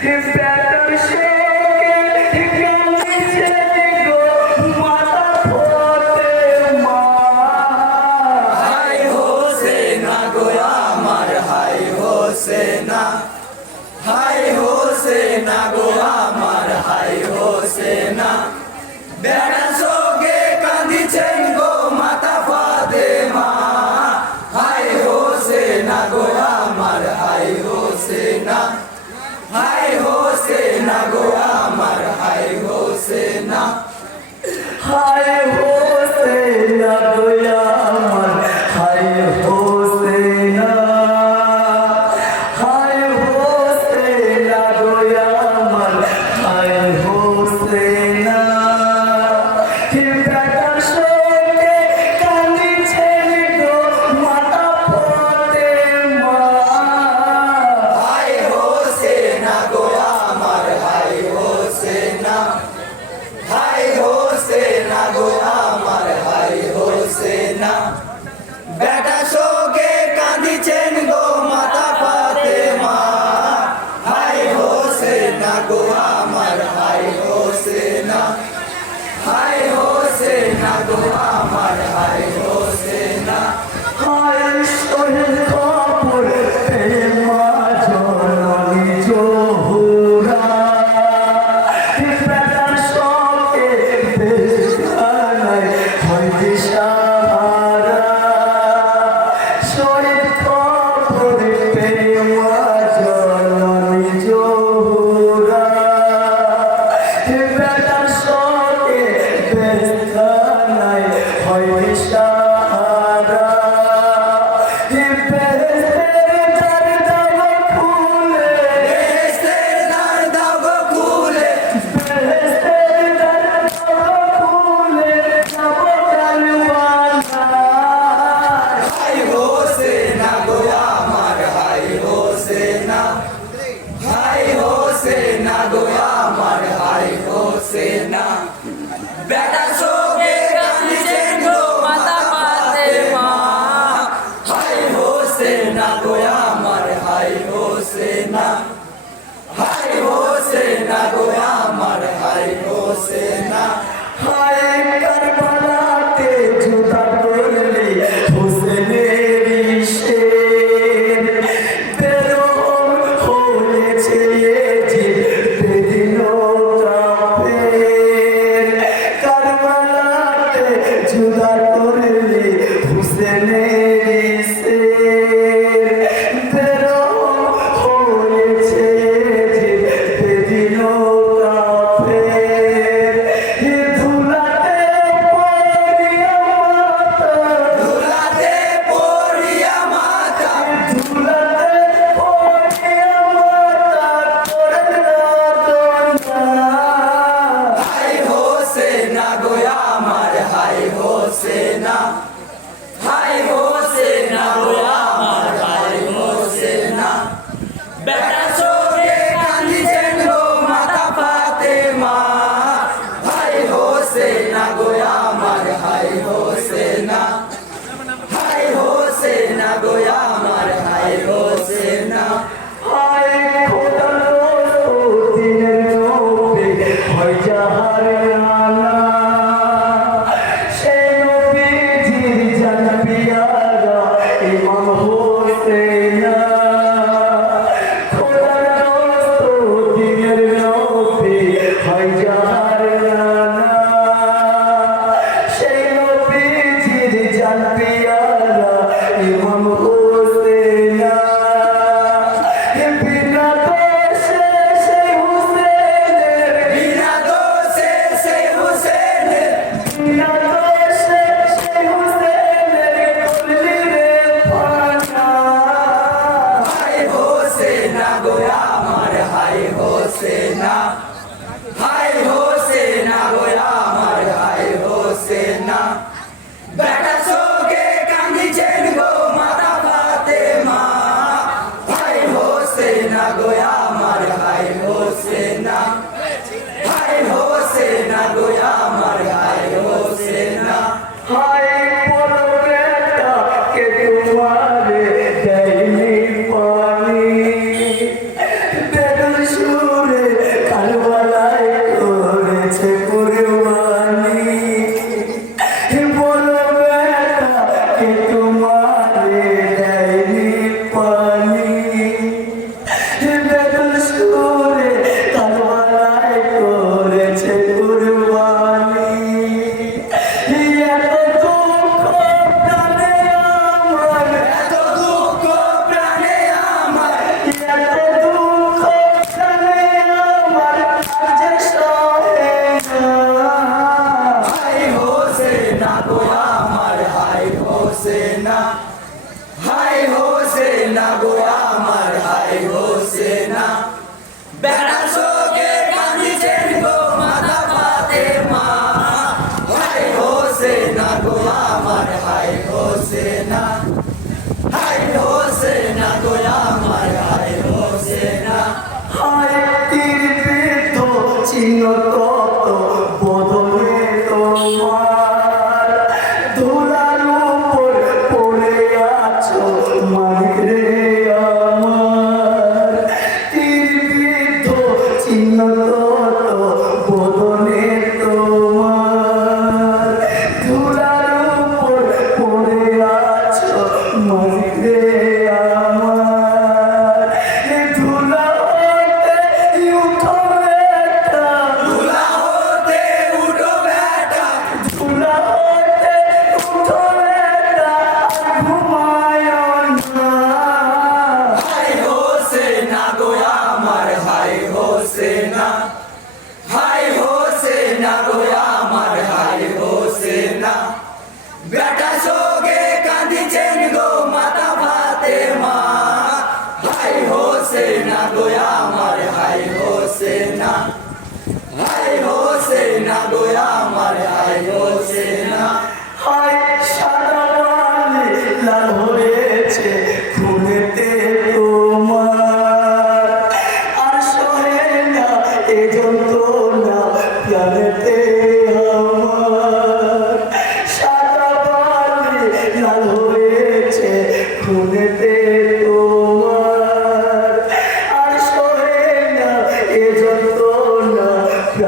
His death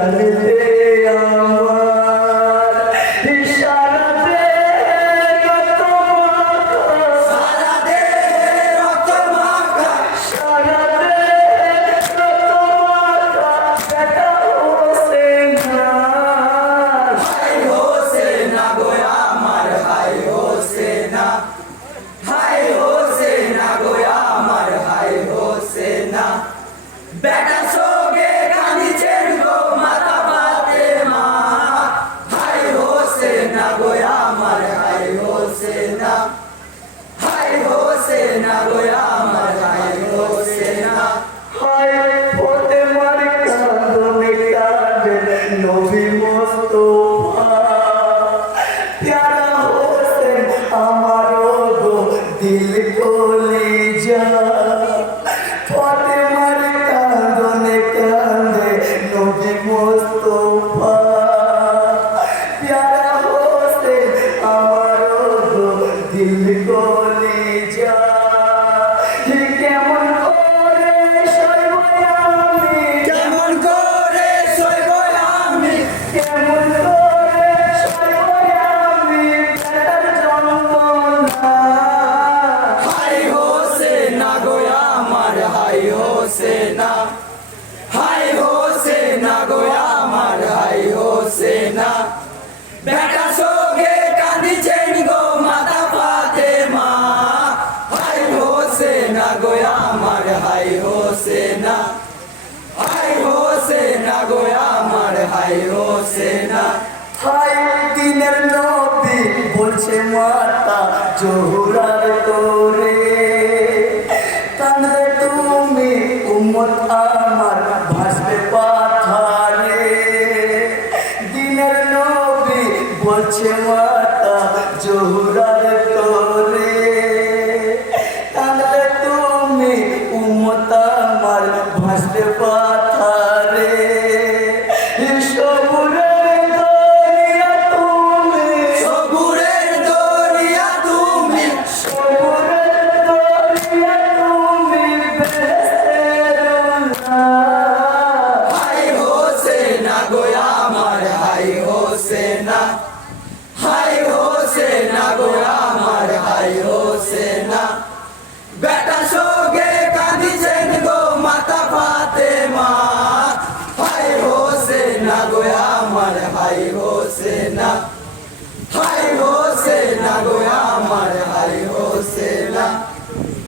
Aleluya. মাতা জোহরার তোরে। কান্দে তুমি উম্মত আমার ভাসবে পাথারে। দিনের নবী বলছে মা